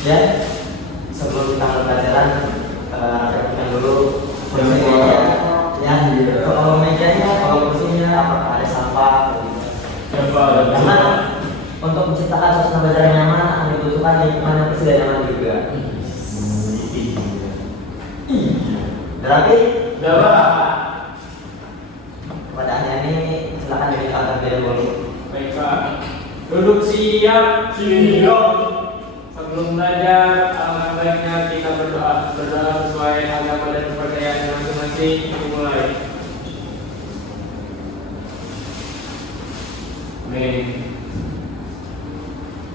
Ya, sebelum kita mulai pelajaran, perhatikan dulu kursinya, ya, kalau mejanya, kalau kursinya, apakah ada sampah, karena untuk menciptakan suasana belajar yang nyaman, dibutuhkan lingkungan yang bersih dan nyaman juga. Berarti, kepada anda ini silakan diminta dulu. Baik Pak, duduk siap. Sebelum belajar, alangkah baiknya kita berdoa sesuai agama dan kepercayaan masing-masing. Dimulai. Amin.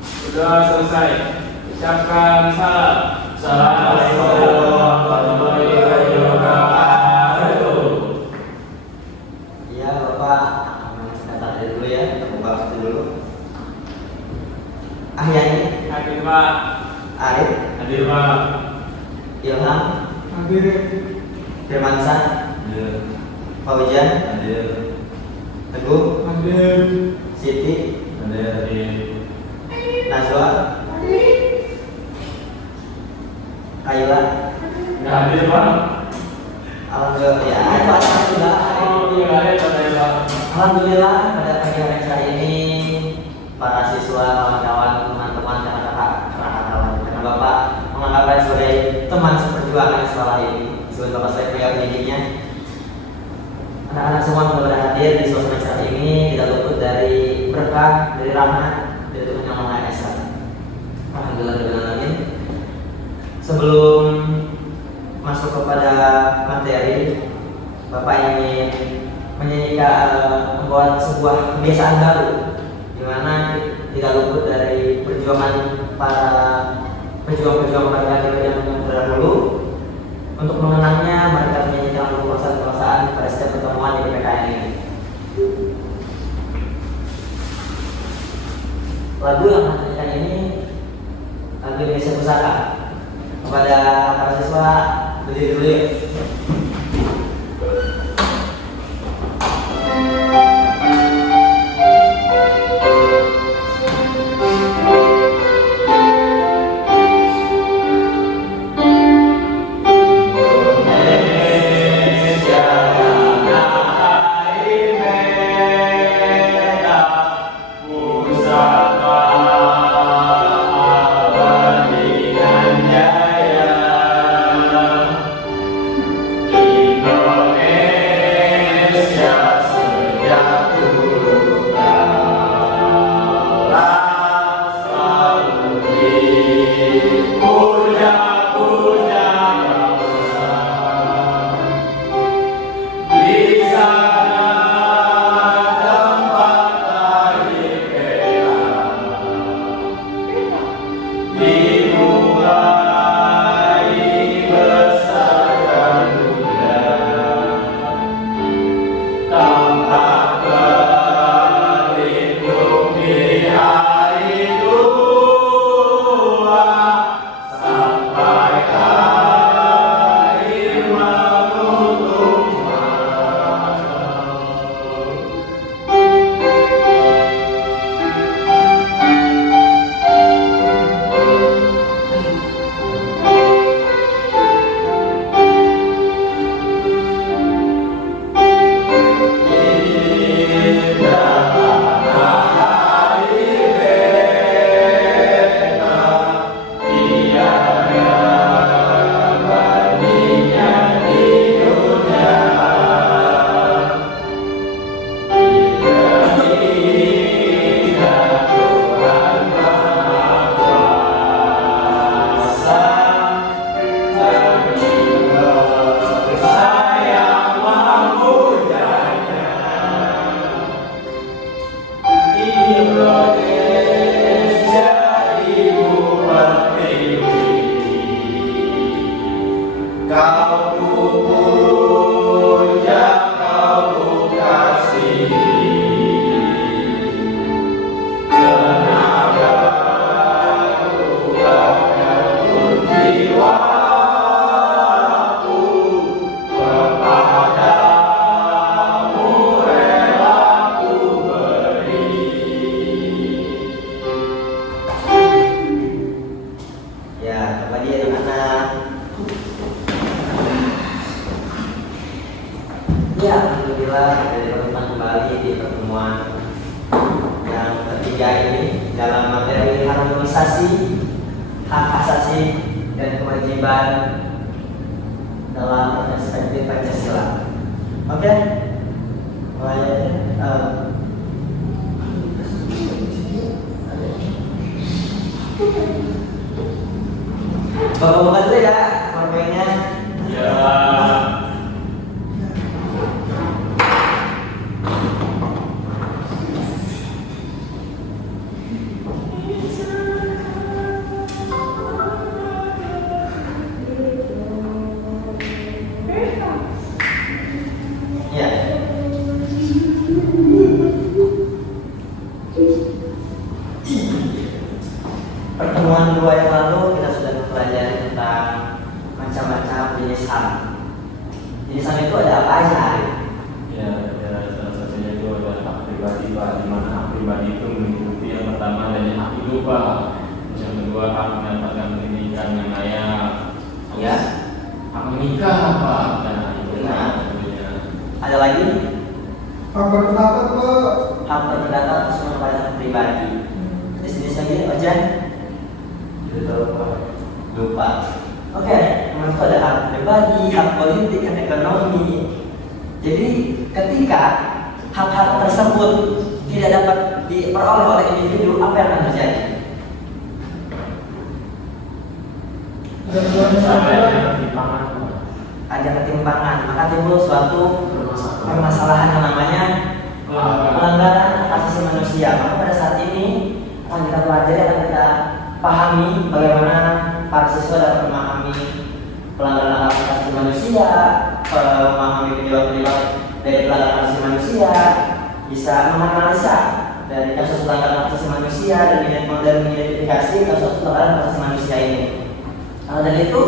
Sudah selesai. Ucapkan salam. Assalamualaikum warahmatullahi wabarakatuh. Iya Bapak, data dulu ya, kita buka situ dulu. Ahyani, Hadir Pak. Arif, Hadir Pak. Ilham, Hadir. Firmansyah, Faujan, Teguh, Hadir. Siti, Najwa, Kayla. Hadir Pak. Alhamdulillah, ya, alhamdulillah. Alhamdulillah pada pagi hari kali ini para siswa, kawan-kawan, teman-teman, karena Bapak menganggap saya sebagai teman seperjuangan di sekolah ini. Sebagai Bapak saya pria pendidiknya. Anak-anak semua yang sudah hadir di suasana acara ini tidak luput dari berkah, dari rahmat, dari Tuhan Yang Maha Esa. Alhamdulillah. Sebelum masuk kepada materi, Bapak ingin membuat sebuah kebiasaan baru, di mana tidak luput dari perjuangan para pejuang-pejuang pada yang terdahulu. Untuk mengenangnya, mereka menyanyikan lagu kebangsaan pada setiap pertemuan di PKN ini. Lagu yang menyanyikan ini lagu Indonesia Pusaka. Kepada para siswa, berdiri dulu ya. ketiga ini dalam materi harmonisasi hak asasi dan kewajiban dalam perspektif Pancasila. Oke? Bapak-bapak dulu ya, poinnya. Ya. Ya. Pertemuan dua yang lalu kita sudah mempelajari tentang macam-macam jenis HAM. Jenis HAM itu ada apa aja? Ya, salah satunya itu ada hak pribadi Pak, di mana hak pribadi itu meliputi yang pertama dari hak hidup Pak, terus yang kedua hak mendapatkan pendidikan yang layak, Ya. hak menikah Pak, dan itu Nah. tentunya. Ada lagi Hak berpendapat Pak. hak berpendapat semua pada hak pribadi. Jenis lagi Ojan? Lupa. Oke, itu ada hak pribadi, hak politik, hak ekonomi. Jadi ketika hak-hak tersebut tidak dapat diperoleh oleh individu, apa yang akan terjadi? Sampai ada timpangan Pak. Ada ketimpangan, maka timbul suatu permasalahan yang namanya pelanggaran hak asasi manusia. Maka pada saat ini akan kita pelajari, akan kita pahami bagaimana para siswa dapat memahami pelanggaran hak asasi manusia, memahami penyebab-penyebab dari pelanggaran hak asasi manusia, bisa menganalisa dari kasus pelanggaran hak asasi manusia dan mengidentifikasi kasus pelanggaran hak asasi manusia ini. Dan itu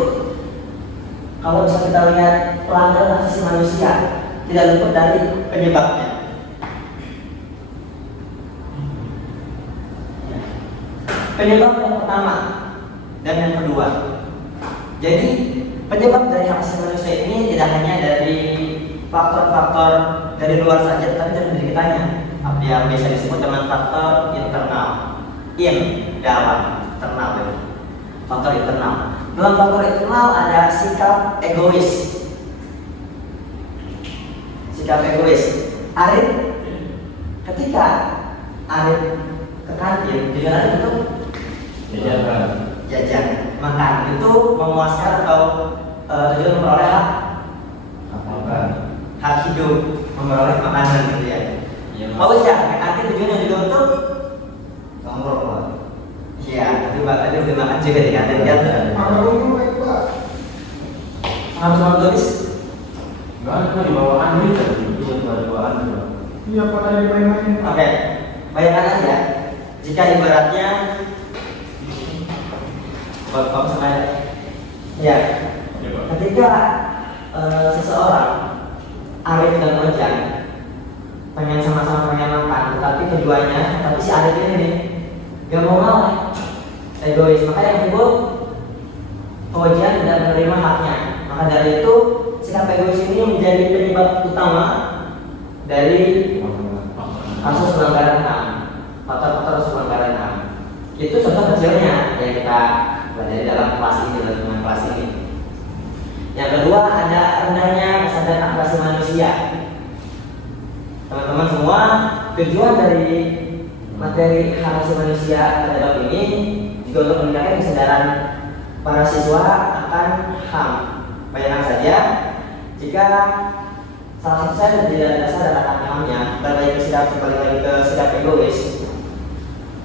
kalau bisa kita lihat pelanggaran hak asasi manusia tidak luput dari penyebabnya. Penyebab yang pertama dan yang kedua. Jadi penyebab dari hak asasi manusia ini tidak hanya dari faktor-faktor dari luar saja, tetapi dari diri kitanya. Apa yang bisa disebut dengan faktor internal, dalam, internal. Faktor internal. Dalam faktor internal ada sikap egois. Sikap egois. Arif, ketika Arif ke kantin, tujuan Arif itu jajan, makan. Itu memuaskan atau tujuan memperoleh hak hidup, memperoleh makanan gitu ya. Oh iya, ke kantin tujuannya juga untuk nongkrong. Iya, tapi tadi udah makan juga di kantin kan? Makan dulu baik Pak. Harus tulis. Enggak ada di bawaan ini tadi, itu bawaan. Iya Pak, tadi main-main. Oke, bayangkan aja jika ibaratnya bapak sama ya, ketika seseorang Arif dan Ojan pengen sama-sama pengen makan, tetapi keduanya, tapi si Arif ini nih gak mau ngalah, egois, maka yang timbul Ojan tidak menerima haknya. Maka dari itu sikap egois ini menjadi penyebab utama dari kasus pelanggaran HAM, faktor-faktor pelanggaran HAM. Itu contoh kecilnya yang kita pelajari dalam kelas ini, dalam kelas ini. Yang kedua ada rendahnya kesadaran hak asasi manusia. Teman-teman semua, tujuan dari materi hak asasi manusia pada bab ini juga untuk meningkatkan kesadaran para siswa akan HAM. Bayangkan saja jika salah satu saya tidak sadar akan HAM-nya, balik lagi ke sikap egois,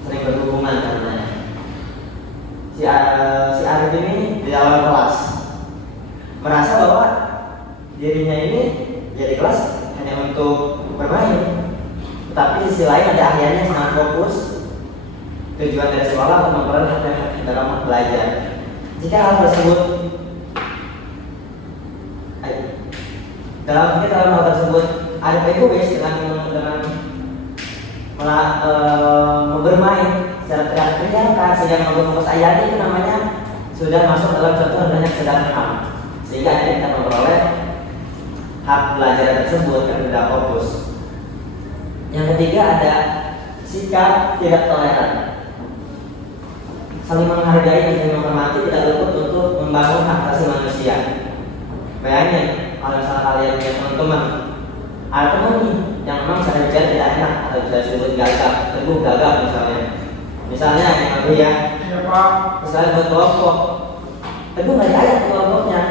sering berhubungan karenanya. Si Arif ini di dalam kelas merasa bahwa dirinya ini jadi kelas hanya untuk bermain, tetapi di sisi lain ada akhirnya sangat fokus tujuan dari sekolah untuk memperoleh hak dalam belajar. Jika hal tersebut dalam hal tersebut ada egois dengan bermain secara teriak-teriakan sehingga mengganggu fokus ayat, itu namanya sudah masuk dalam contoh rendahnya kesadaran HAM, sehingga akhirnya kita memperoleh hak belajar tersebut yang tidak fokus. Yang ketiga ada sikap tidak toleran, saling menghargai dan saling menghormati, tidak luput untuk membangun hak asasi manusia. Bayangin kalau misalnya kalian punya teman-teman, ada teman nih yang memang secara bicara tidak enak atau bisa disebut gagap, teguh gagap misalnya yang aku ya, Iya Pak. misalnya buat kelompok, teguh nggak diajak ke kelompoknya,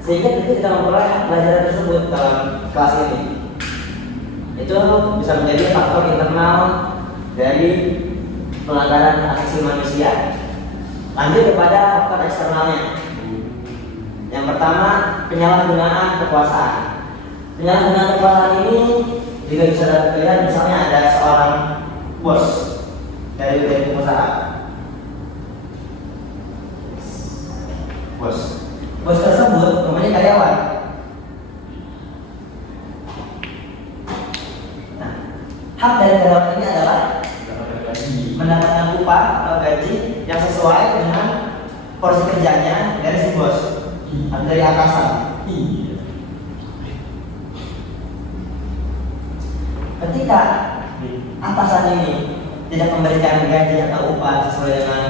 sehingga kita tidak memperoleh hak pelajaran tersebut dalam kelas ini. Itu bisa menjadi faktor internal dari pelanggaran hak asasi manusia. Lanjut kepada faktor eksternalnya. Yang pertama, penyalahgunaan kekuasaan. Penyalahgunaan kekuasaan ini juga bisa dilihat, misalnya ada seorang bos dari pengusaha. Bos tersebut namanya karyawan. Nah, hak dari karyawan ini adalah mendapatkan upah atau gaji yang sesuai dengan porsi kerjanya dari si bos atau dari atasan. Ketika atasan ini tidak memberikan gaji atau upah sesuai dengan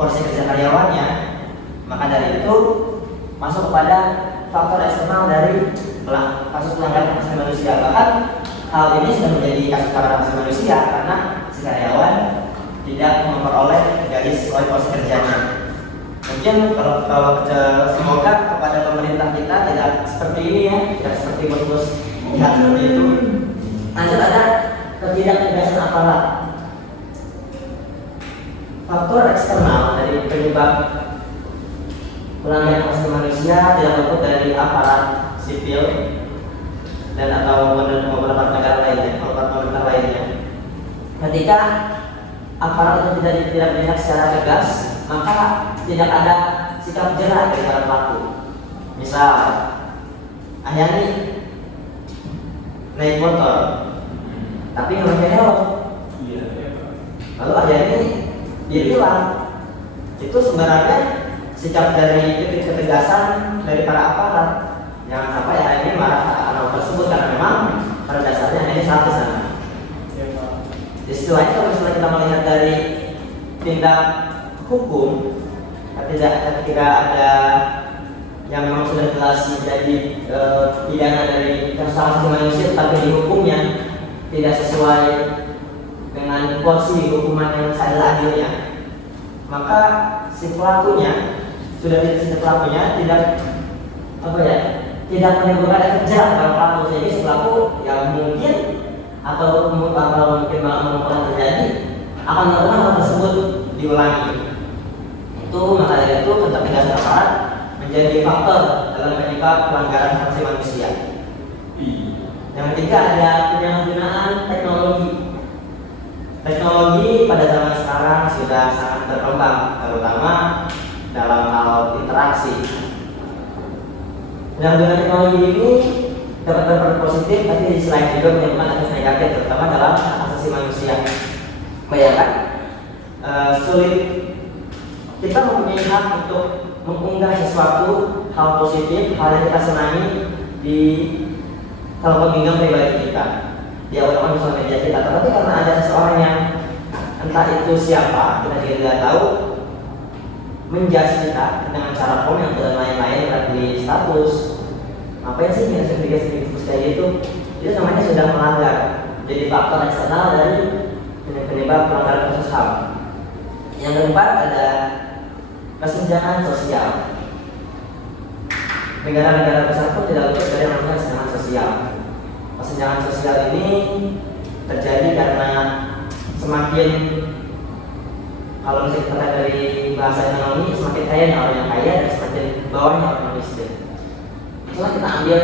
porsi kerja karyawannya, maka dari itu masuk kepada faktor eksternal dari kasus pelanggaran hak asasi manusia. Bahkan hal ini sudah menjadi kasus pelanggaran hak asasi manusia karena si karyawan tidak memperoleh gaji sesuai porsi kerjanya. Mungkin kalau semoga kepada pemerintah kita tidak seperti ini ya, tidak seperti bos-bos lihat seperti itu. Lanjut ada ketidaktegasan aparat. Faktor eksternal dari penyebab pelanggaran hak asasi manusia tidak luput dari aparat sipil dan atau beberapa negara lainnya, pemerintah lainnya. Ketika aparat itu tidak bertindak secara tegas, maka tidak ada sikap jerah dari para pelaku. Misal, Ahyani naik motor, tapi nggak pakai helm. Lalu Ahyani dia bilang, itu sebenarnya sikap dari ketegasan dari para aparat. Jangan sampai Ahyani marah karena hal tersebut, karena memang pada dasarnya Ahyani salah di sana. Istilahnya kalau misalnya kita melihat dari tindak hukum, ketika ada yang memang sudah jelas menjadi pidana dari kasus hak asasi manusia, tapi di hukumnya tidak sesuai dengan porsi hukuman yang seadil-adilnya, maka si pelakunya tidak menimbulkan efek jerah pada pelaku, sehingga si pelaku yang mungkin atau mungkin malah terjadi akan melakukan hal tersebut diulangi. Itu maka dari itu ketegasan aparat menjadi faktor dalam penyebab pelanggaran hak asasi manusia. Yang ketiga ada penyalahgunaan teknologi. Teknologi pada zaman sekarang sudah sangat berkembang, terutama dalam hal interaksi. Penyalahgunaan teknologi ini dapat berperan positif, tapi di selain juga menimbulkan efek negatif, terutama dalam hak asasi manusia. Bayangkan, sulit kita mempunyai hak untuk mengunggah sesuatu hal positif, hal yang kita senangi di telepon genggam pribadi kita, di akun sosial media kita. Tapi karena ada seseorang yang entah itu siapa, kita tidak tahu, menjudge kita dengan cara komen dan lain-lain di status. Apa sih yang sedikit kayak gitu? Itu namanya sudah melanggar. Jadi faktor eksternal dari penyebab pelanggaran kasus HAM. Yang keempat ada kesenjangan sosial. Negara-negara besar pun tidak luput dari yang namanya kesenjangan sosial. Kesenjangan sosial ini terjadi karena semakin, kalau misalnya kita lihat dari bahasa ekonomi, semakin kaya orang yang kaya dan semakin bawahnya orang yang miskin. Misalnya kita ambil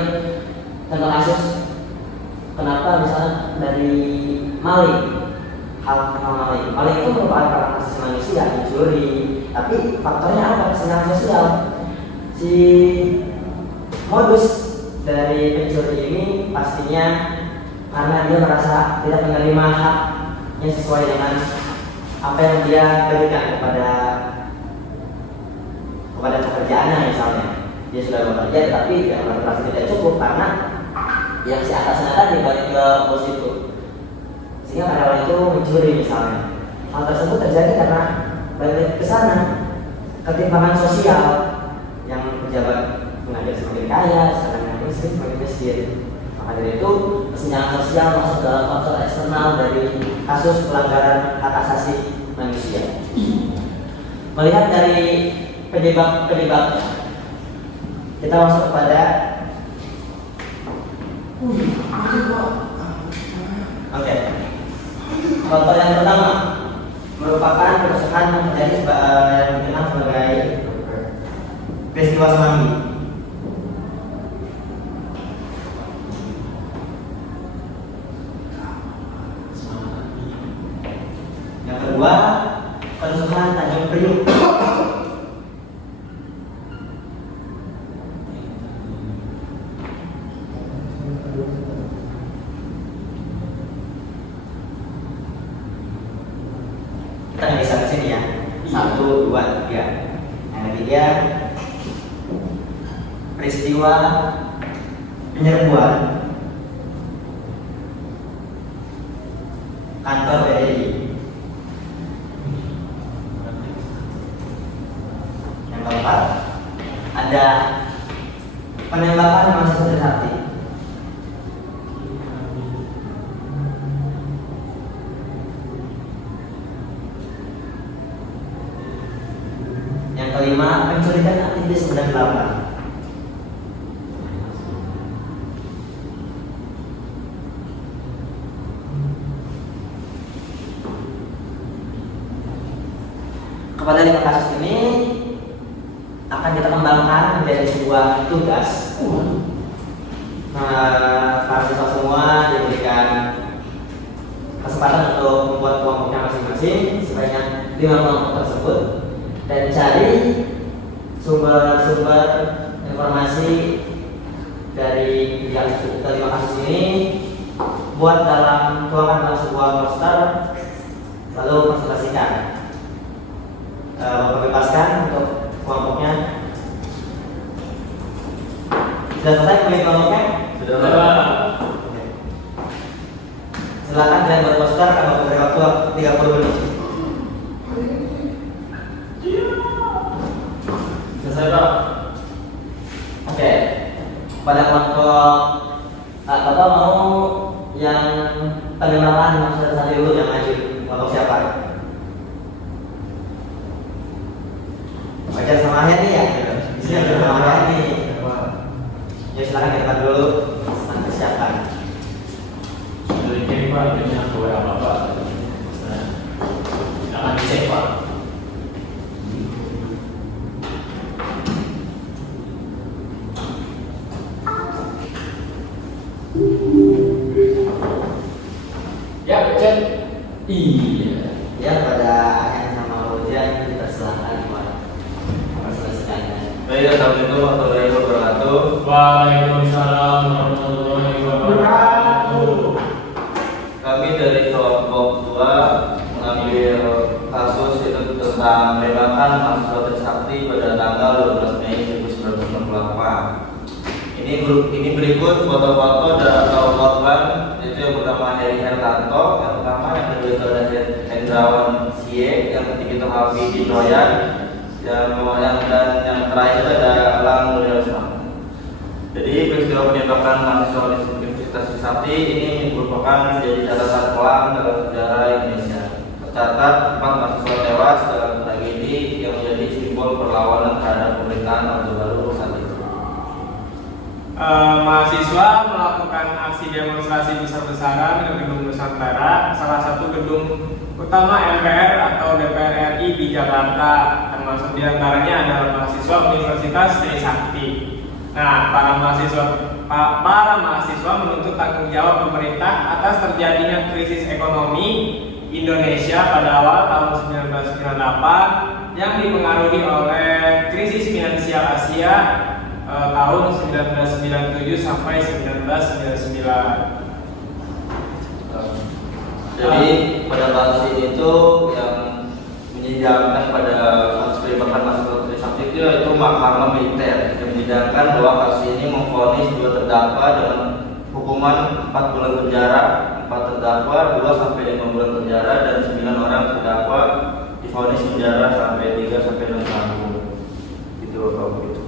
contoh kasus, kenapa misalnya dari maling, hal maling itu merupakan hak asasi manusia, mencuri, tapi faktornya apa? Kesenjangan sosial. Si modus dari pencuri ini pastinya karena dia merasa tidak menerima hak yang sesuai dengan apa yang dia berikan kepada pekerjaannya. Misalnya dia sudah bekerja tapi yang merasa tidak cukup karena yang si atasnya tadi balik ke bos itu, si sehingga karyawan itu mencuri misalnya. Hal tersebut terjadi karena balik ke sana ketimpangan sosial, yang pejabat mengajar semakin kaya, sedangkan yang miskin semakin miskin. Maka dari itu kesenjangan sosial masuk dalam faktor eksternal dari kasus pelanggaran hak asasi manusia. Melihat dari penyebab-penyebabnya, kita masuk kepada contoh yang pertama merupakan kerusuhan yang terjadi yang dikenal sebagai peristiwa Semanggi. Yang kedua, kerusuhan Tanjung Priuk. Kita nggak bisa kesini ya. 1, 2, 3. Yang ketiga, peristiwa penyerbuan kantor BDI. Yang keempat, ada penembakan mahasiswa Trisakti. Yang kelima, penculikan aktivis 98. Kepada 5 kasus ini akan kita kembangkan menjadi sebuah tugas. Mahasiswa semua diberikan kesempatan untuk membuat kelompoknya masing-masing sebanyak 5 kelompok tersebut dan cari sumber-sumber informasi dari kelima kasus ini, buat tuangkan dalam sebuah poster, lalu presentasikan. Bebaskan untuk kelompoknya. Sudah selesai memilih kelompoknya? Sudah. Oke. Silakan kalian buat poster, kalau beri waktu 30 menit. Selesai Pak. Oke. Pada kelompok Bapak mau yang pengenalan masyarakat dulu yang maju. Kelompok siapa? Wajar sama Hendy ya? Di sini ada sama Hendy. Ya silakan kita dulu sampai siapkan. Dari kiri Pak, ini aku apa Pak? Jangan dicek Pak. Ya, cek. Iya. Ya pada Hen sama Hujan kita silakan buat selesaikan. Baik, assalamualaikum warahmatullahi wabarakatuh. Waalaikumsalam warahmatullahi wabarakatuh. Kami dari kelompok 2 mengambil kasus itu tentang penembakan mahasiswa Trisakti pada tanggal 12 Mei 1998. Ini berikut foto-foto dari korban, yaitu yang pertama Heri Hertanto, yang pertama yang kedua itu ada Hendrawan Sie, yang ketiga itu Hafiz Noyan, yang terakhir ada Elang Mulia Usman. Jadi peristiwa penembakan mahasiswa Universitas Trisakti ini merupakan menjadi catatan kelam dalam sejarah Indonesia. Tercatat 4 mahasiswa tewas dalam tragedi yang menjadi simbol perlawanan terhadap pemerintahan Orde Baru saat itu. Mahasiswa melakukan aksi demonstrasi besar-besaran ke Gedung Nusantara, salah satu gedung utama MPR atau DPR RI di Jakarta, termasuk diantaranya adalah mahasiswa Universitas Trisakti. Nah, para mahasiswa menuntut tanggung jawab pemerintah atas terjadinya krisis ekonomi Indonesia pada awal tahun 1998 yang dipengaruhi oleh krisis finansial Asia tahun 1997 sampai 1999. Jadi pada kasus ini itu yang menyidangkan pada kasus penembakan mahasiswa Trisakti itu Mahkamah Militer yang menyidangkan bahwa kasus ini memvonis 2 terdakwa dengan hukuman 4 bulan penjara, 4 4 terdakwa 2 sampai 5 bulan penjara dan 9 orang terdakwa divonis penjara sampai 3 sampai 6 tahun. Itu kalau begitu.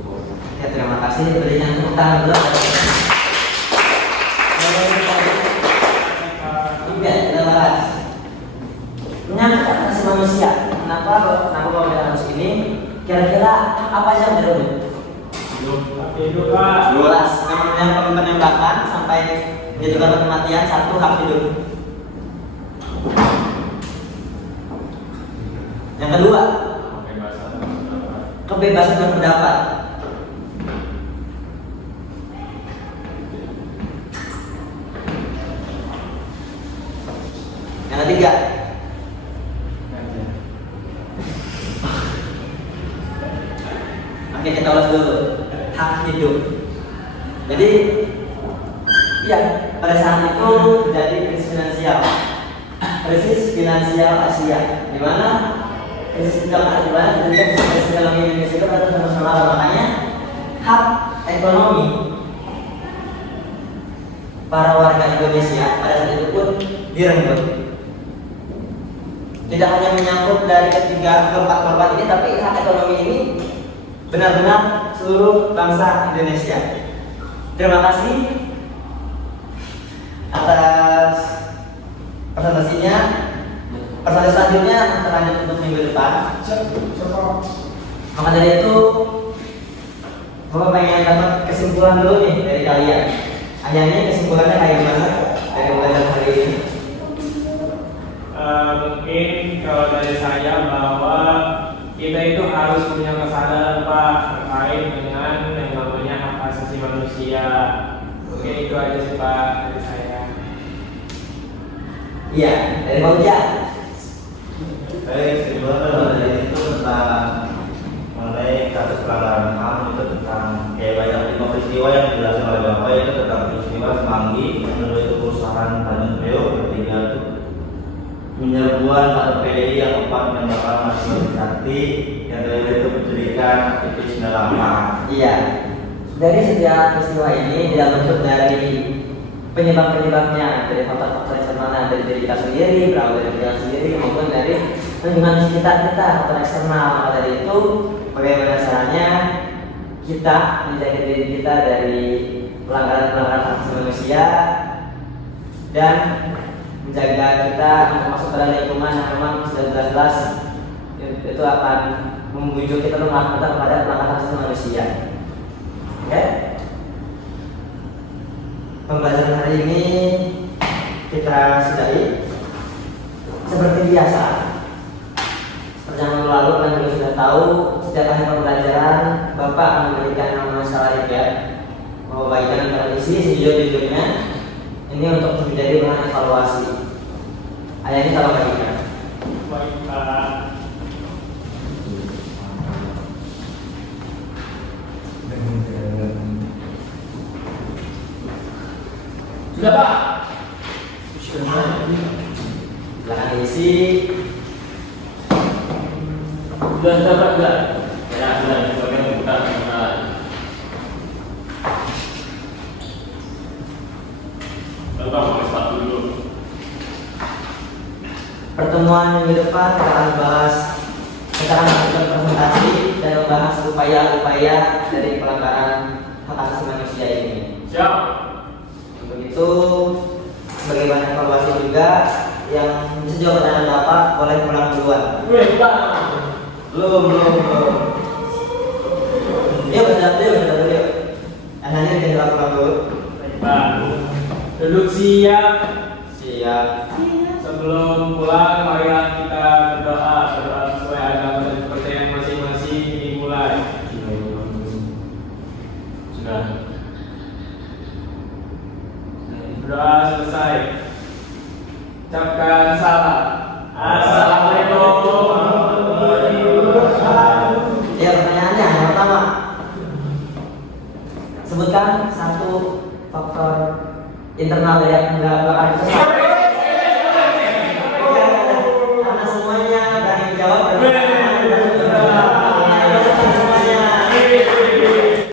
Ya, terima kasih. Berikan tepuk tangan dulu. Iya, kita bahas menyangkut hak asasi manusia. Kenapa kalau kita harus ini? Kira-kira apa yang berubah? Hidup Pak. 12 yang penembakan sampai menjadi korban kematian, 1 hak hidup. Yang kedua, kebebasan berpendapat. Yang ketiga, oke, kita ulas dulu. Hak hidup. Jadi, ya, pada saat itu terjadi krisis finansial Asia, di mana krisis finansial Indonesia itu pada sama-sama, makanya hak ekonomi para warga Indonesia pada saat itu pun direnggut. Tidak hanya menyangkut dari ketiga keempat korban ini, tapi hak ekonomi ini benar-benar seluruh bangsa Indonesia. Terima kasih atas presentasinya. Presentasi selanjutnya akan lanjut untuk minggu depan. Maka dari itu, Bapak pengen dapat kesimpulan dulu nih dari kalian. Hanya ini kesimpulannya kayak gimana dari pelajaran hari ini? Mungkin kalau dari saya bahwa kita itu harus punya kesadaran Pak terkait dengan yang namanya hak asasi manusia. Mungkin itu aja sih Pak dari saya. Iya, dari Bang Ujang. Baik, sebenarnya itu tentang mengenai kasus pelanggaran HAM itu tentang kayak banyak 5 peristiwa yang dijelaskan oleh Bapak, itu tentang peristiwa Semanggi, yang kedua itu perusahaan Tanjung Priok, ketiga itu penyerbuan atau PDI, yang keempat penembakan mahasiswa Sakti, yang terakhir itu penculikan aktivis 98. Iya. Dari setiap peristiwa ini tidak bentuk dari penyebab-penyebabnya, dari faktor-faktor eksternal, dari diri kita sendiri, berawal dari kita sendiri, maupun dari lingkungan sekitar kita, faktor eksternal. Maka dari itu, bagaimana caranya kita menjaga diri kita dari pelanggaran-pelanggaran hak asasi manusia dan menjaga kita untuk masuk pada lingkungan yang memang sudah jelas-jelas itu akan membujuk kita untuk melakukan kepada pelanggaran hak asasi manusia. Oke? Pembelajaran hari ini kita sudahi. Seperti biasa, seperti yang lalu kalian juga sudah tahu, setiap akhir pembelajaran Bapak memberikan masalah IPR, membagikan antara isi sejujurnya ini untuk menjadi bahan evaluasi. Ayah ini kalau bagikan. Baik Pak. Sudah Pak. Silahkan isi. Sudah Pak, sudah. Ya, sudah. Bagian bukan. Bapak mau sepatu dulu. Pertemuan minggu depan kita akan bahas, kita akan melakukan presentasi dan membahas upaya-upaya dari pelanggaran hak asasi manusia ini. Siap. Untuk itu, bagaimana evaluasi juga yang sejauh pertanyaan Bapak boleh pulang duluan. Wih, Pak. Belum. Yuk, sudah dulu. Akhirnya kita pulang dulu. Baik Pak. Duduk siap. Siap. Sebelum pulang, marilah kita berdoa sesuai agama dan kepercayaan masing-masing dimulai. Sudah. Berdoa selesai. Ucapkan salam. Assalamualaikum warahmatullahi wabarakatuh. Ya, pertanyaannya yang pertama, sebutkan satu faktor internal dari yang belakang.